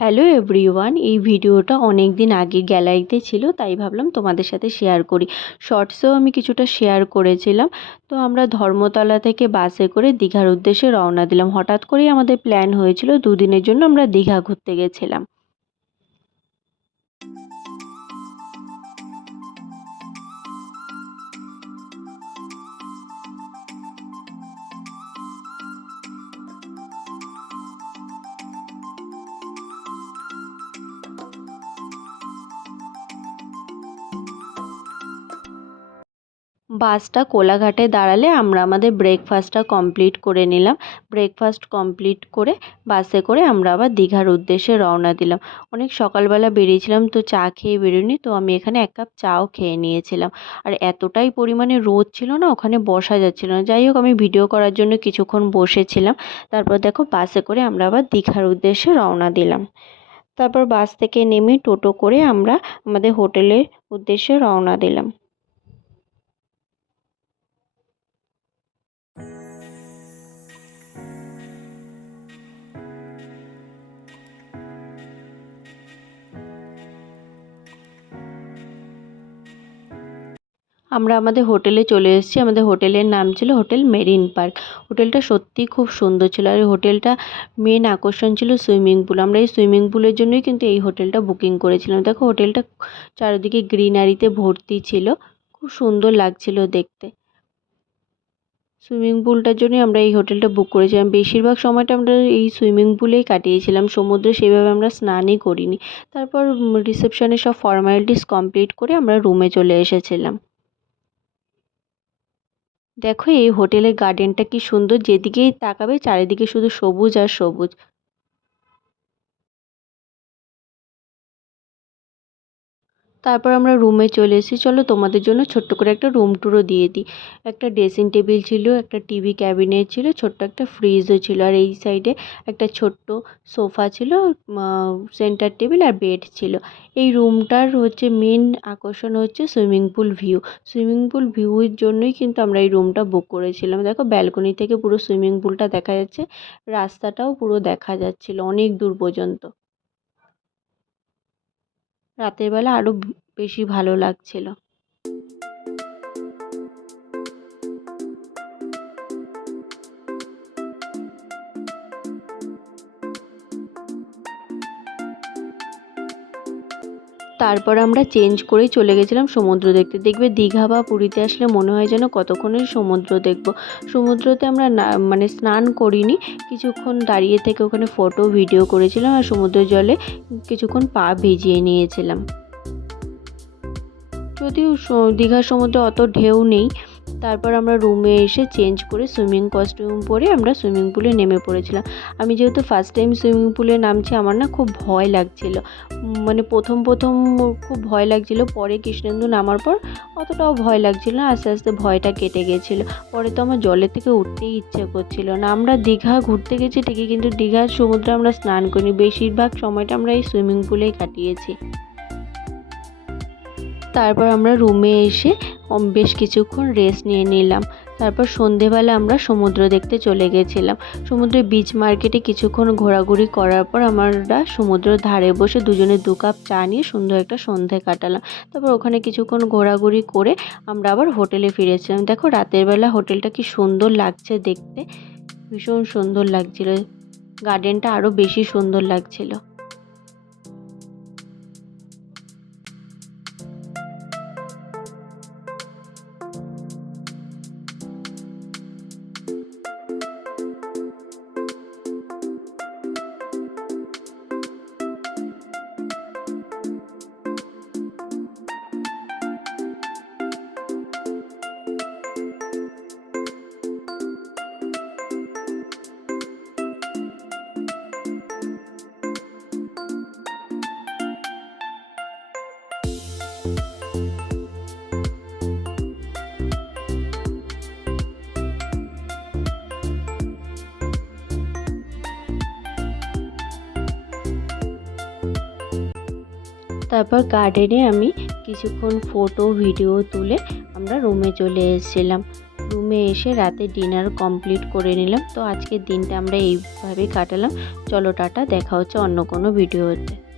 Hello everyone, এই ভিডিওটা অনেক দিন আগে গ্যালারিতে ছিল, তাই ভাবলাম তোমাদের সাথে শেয়ার করি। শর্টসেও আমি কিছুটা শেয়ার করেছিলাম। তো আমরা ধর্মতলা থেকে বাসে করে দীঘার উদ্দেশ্যে রওনা দিলাম। হঠাৎ করেই আমাদের প্ল্যান হয়েছিল, দুদিনের জন্য আমরা দীঘা ঘুরতে গেছিলাম। বাসটা কোলাঘাটে দাঁড়ালে আমরা আমাদের ব্রেকফাস্টটা কমপ্লিট করে নিলাম। ব্রেকফাস্ট কমপ্লিট করে বাসে করে আমরা আবার দীঘার উদ্দেশ্যে রওনা দিলাম। অনেক সকালবেলা বেরিয়েছিলাম, তো চা খেয়ে বেরোনি, তো আমি এখানে এক কাপ চাও খেয়ে নিয়েছিলাম। আর এতটাই পরিমাণে রোদ ছিল না, ওখানে বসা যাচ্ছিল না। যাই হোক, আমি ভিডিও করার জন্য কিছুক্ষণ বসেছিলাম। তারপর দেখো, বাসে করে আমরা আবার দীঘার উদ্দেশ্যে রওনা দিলাম। তারপর বাস থেকে নেমে টোটো করে আমরা আমাদের হোটেলের উদ্দেশ্যে রওনা দিলাম। আমরা আমাদের হোটেলে চলে এসেছি। আমাদের হোটেলের নাম ছিল হোটেল মেরিন পার্ক। হোটেলটা সত্যিই খুব সুন্দর ছিল। আর এই হোটেলটা মেন আকর্ষণ ছিল সুইমিং পুল। আমরা এই সুইমিং পুলের জন্যই কিন্তু এই হোটেলটা বুকিং করেছিলাম। দেখো, হোটেলটা চারিদিকে গ্রিনারিতে ভর্তি ছিল, খুব সুন্দর লাগছিল দেখতে। সুইমিং পুলটার জন্যই আমরা এই হোটেলটা বুক করেছিলাম। বেশিরভাগ সময়টা আমরা এই সুইমিং পুলেই কাটিয়েছিলাম, সমুদ্রে সেভাবে আমরা স্নানই করিনি। তারপর রিসেপশনে সব ফর্মালিটিস কমপ্লিট করে আমরা রুমে চলে এসেছিলাম। দেখো, এই হোটেলের গার্ডেনটা কি সুন্দর, যেদিকেই তাকাবে চারিদিকে শুধু সবুজ আর সবুজ। তারপর আমরা রুমে চলে এসেছি। চলো তোমাদের জন্য ছোট্ট করে একটা রুম ট্যুরও দিয়ে দিই। একটা ড্রেসিং টেবিল ছিল, একটা টিভি ক্যাবিনেট ছিল, ছোট্ট একটা ফ্রিজও ছিল। আর এই সাইডে একটা ছোট্ট সোফা ছিল, সেন্টার টেবিল আর বেড ছিল। এই রুমটার হচ্ছে মেন আকর্ষণ হচ্ছে swimming pool view. Swimming pool ভিউয়ের জন্যই কিন্তু আমরা এই রুমটা বুক করেছিলাম। দেখো, ব্যালকনি থেকে পুরো সুইমিং পুলটা দেখা যাচ্ছে, রাস্তাটাও পুরো দেখা যাচ্ছিল অনেক দূর পর্যন্ত। রাতের বেলা আরও বেশি ভালো লাগছিল। তারপর আমরা চেঞ্জ করেই চলে গেছিলাম সমুদ্র দেখতে। দেখবে, দীঘা বা পুরীতে আসলে মনে হয় যেন কতক্ষণেই সমুদ্র দেখব। সমুদ্রতে আমরা না মানে স্নান করিনি, কিছুক্ষণ দাঁড়িয়ে থেকে ওখানে ফটো ভিডিও করেছিলাম আর সমুদ্রের জলে কিছুক্ষণ পা ভিজিয়ে নিয়েছিলাম। যদিও দীঘার সমুদ্রে অত ঢেউ নেই। তারপর আমরা রুমে এসে চেঞ্জ করে সুইমিং কস্টিউম পরে আমরা সুইমিং পুলে নেমে পড়েছিলাম। আমি যেহেতু ফার্স্ট টাইম সুইমিং পুলে নামছি, আমার না খুব ভয় লাগছিল। মানে প্রথম প্রথম খুব ভয় লাগছিল, পরে কৃষ্ণেন্দু নামার পর অতটাও ভয় লাগছিল না, আস্তে আস্তে ভয়টা কেটে গেছিলো। পরে তো আমার জলের থেকে উঠতেই ইচ্ছে করছিল না। আমরা দীঘা ঘুরতে গেছি ঠিকই, কিন্তু দীঘার সমুদ্রে আমরা স্নান করিনি। বেশিরভাগ সময়টা আমরা এই সুইমিং পুলেই কাটিয়েছি। তারপর আমরা রুমে এসে বেশ কিছুক্ষণ রেস্ট নিয়ে নিলাম। তারপর সন্ধেবেলা আমরা সমুদ্র দেখতে চলে গেছিলাম। সমুদ্রের বিচ মার্কেটে কিছুক্ষণ ঘোরাঘুরি করার পর আমরা সমুদ্রের ধারে বসে দুজনে 2 কাপ চা নিয়ে সুন্দর একটা সন্ধে কাটালাম। তারপর ওখানে কিছুক্ষণ ঘোরাঘুরি করে আমরা আবার হোটেলে ফিরেছিলাম। দেখো, রাতের বেলা হোটেলটা কি সুন্দর লাগছে দেখতে, ভীষণ সুন্দর লাগছিল। গার্ডেনটা আরও বেশি সুন্দর লাগছিল। তারপর গার্ডেনে আমি কিছুক্ষণ ফটো ভিডিও তুলে আমরা রুমে চলে এসেছিলাম। রুমে এসে রাতে ডিনার কমপ্লিট করে নিলাম। তো আজকের দিনটা আমরা এইভাবেই কাটালাম। চলো টাটা, দেখা হচ্ছে অন্য কোনো ভিডিওতে।